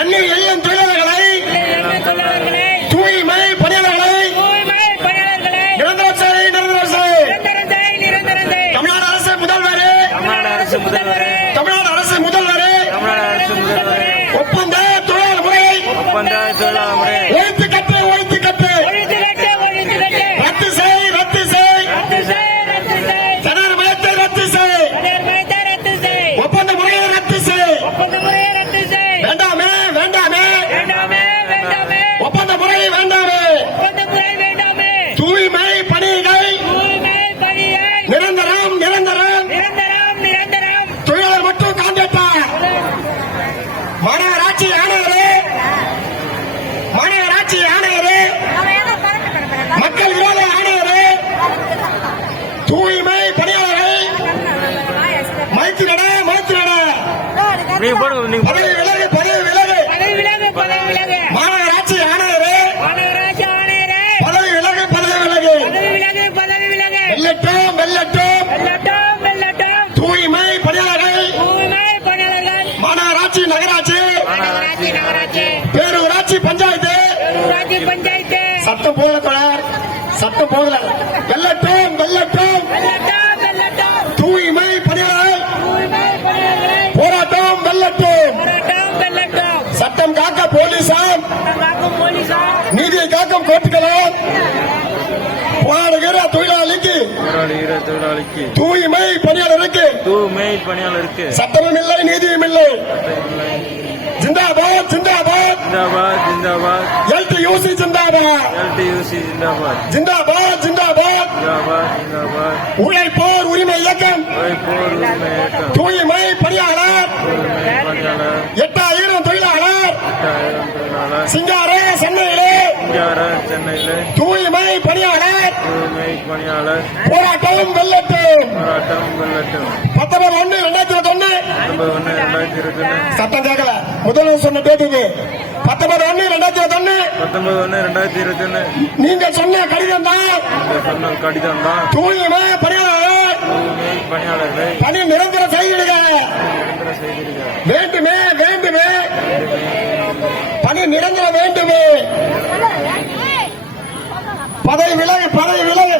எண்ணெய் எல்லும் தொழிலாளர்களை தூய்மை பணியாளர்களை நிரந்தரம் செய் நிரந்தரம் செய் தமிழ்நாடு அரசு. முதல்வர் தமிழ்நாடு அரசு முதல்வரே. தமிழ்நாடு அரசு முதல்வர். தமிழ்நாடு அரசு முதல்வரே. ஒப்பந்த தொழிலாளர் முறையை ஒப்பந்த தொழிலாளர் தூய்மை பணியாளரை மயத்தினட மயத்தினட நீங்க போடுங்க நீங்க பதவி விலகு பதவி விலகு. மாநகராட்சி ஆணையரே. பதவி விலகு பதவி விலகு. வெள்ளட்டம் வெள்ளட்டம் தூய்மை பணியாளர்கள். தூய்மை பணியாளர்கள். மாநகராட்சி நகராட்சி. மாநகராட்சி நகராட்சி. பேரூராட்சி பஞ்சாயத்து. பஞ்சாயத்து. சட்டம் போகல தொடர் சட்டம் போகல வெல்லட்டும் கோர்ட்டுகளும் போராடுகிற தொழிலாளிக்கு போராடுகிற தொழிலாளிக்கு தூய்மை பணியாளருக்கு தூய்மை பணியாளருக்கு சட்டமும் இல்லை நீதியும் இல்லை ஜிந்தாபாத் ஜிந்தாபாத். ஜிந்தாபாத் ஜிந்தாபாத். எல்டியூசி ஜிந்தாபாத். எல்டியூசி ஜிந்தாபாத். ஜிந்தாபாத் ஜிந்தாபாத். ஜிந்தாபாத் ஜிந்தாபாத். உழைப்போர் உரிமை இயக்கம். உழைப்போர் உரிமை இயக்கம். தூய்மை பணியாளர். எட்டாயிரம் தொழிலாளர். சிங்காரே சென்னையிலே சிங்காரர் சென்னையில். தூய்மை பணியாளர். தூய்மை பணியாளர். போராட்டம் வெல்லட்டும். போராட்டம் வெள்ளட்டும் பத்தொன்பது ஒண்ணு ரெண்டாயிரத்தி இருபத்தி ஒன்று ரெண்டாயிரத்தி இருபத்தி ஒன்று சட்டம் கேட்கல. முதல்வர் சொன்ன டேட் இது பத்தொன்பது ஒண்ணு ரெண்டாயிரத்தி இருபத்தி பத்தொன்பது ஒன்று ரெண்டாயிரத்தி இருபத்தி ஒன்று நீங்க சொன்ன கடிதம் தான். சொன்ன கடிதம் தான். தூய்மை பணியாளர். பணி நிரந்தரம் வேண்டுமே வேண்டுமே நிரந்தர நிரந்தரம் வேண்டுமே. பதவி விலகு பதவி விலகு